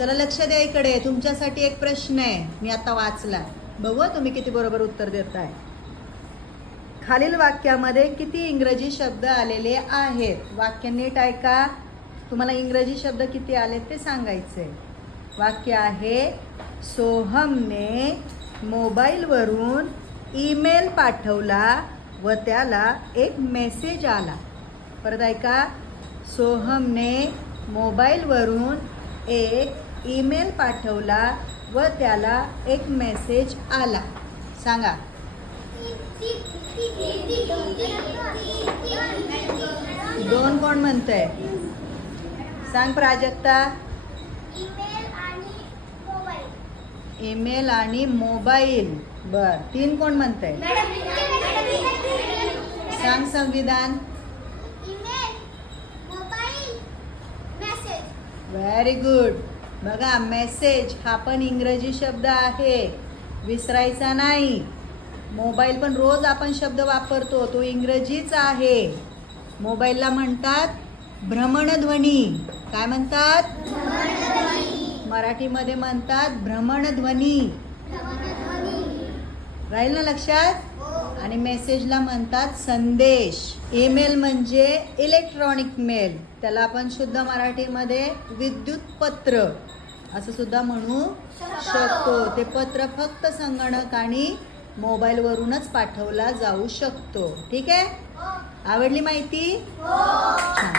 चला लक्ष द्या इकडे, तुमच्यासाठी एक प्रश्न आहे, मी आता वाचला, बघू तुम्ही किती बरोबर उत्तर देताय. खालील वाक्यामध्ये किती इंग्रजी शब्द आलेले आहेत? वाक्य नीट ऐका, तुम्हाला इंग्रजी शब्द किती आलेत ते सांगायचंय. वाक्य आहे, सोहमने मोबाईलवरून ईमेल पाठवला व त्याला एक मेसेज आला. परत ऐका, सोहमने मोबाईलवरून एक ईमेल पाठवला व त्याला एक मेसेज आला. सांगा. दोन कोण म्हणतंय? सांग प्राजक्ता. ईमेल आणि मोबाईल. बर, तीन कोण म्हणतंय? सांग संविधान. Very good. बघा, मेसेज हा पण इंग्रजी शब्द आहे, विसरायचा नाही. मोबाईल पण रोज आपण शब्द वापरतो, तो इंग्रजीच आहे. मोबाईलला म्हणतात भ्रमणध्वनी. काय म्हणतात? मराठीमध्ये म्हणतात भ्रमणध्वनी. राहील ना लक्षात? आणि मेसेजला म्हणतात संदेश. ईमेल म्हणजे इलेक्ट्रॉनिक मेल, त्याला आपण शुद्ध मराठीमध्ये विद्युत पत्र असं सुद्धा म्हणू शकतो. ते पत्र फक्त संगणक आणि मोबाईलवरूनच पाठवला जाऊ शकतो. ठीक आहे? आवडली माहिती? छान.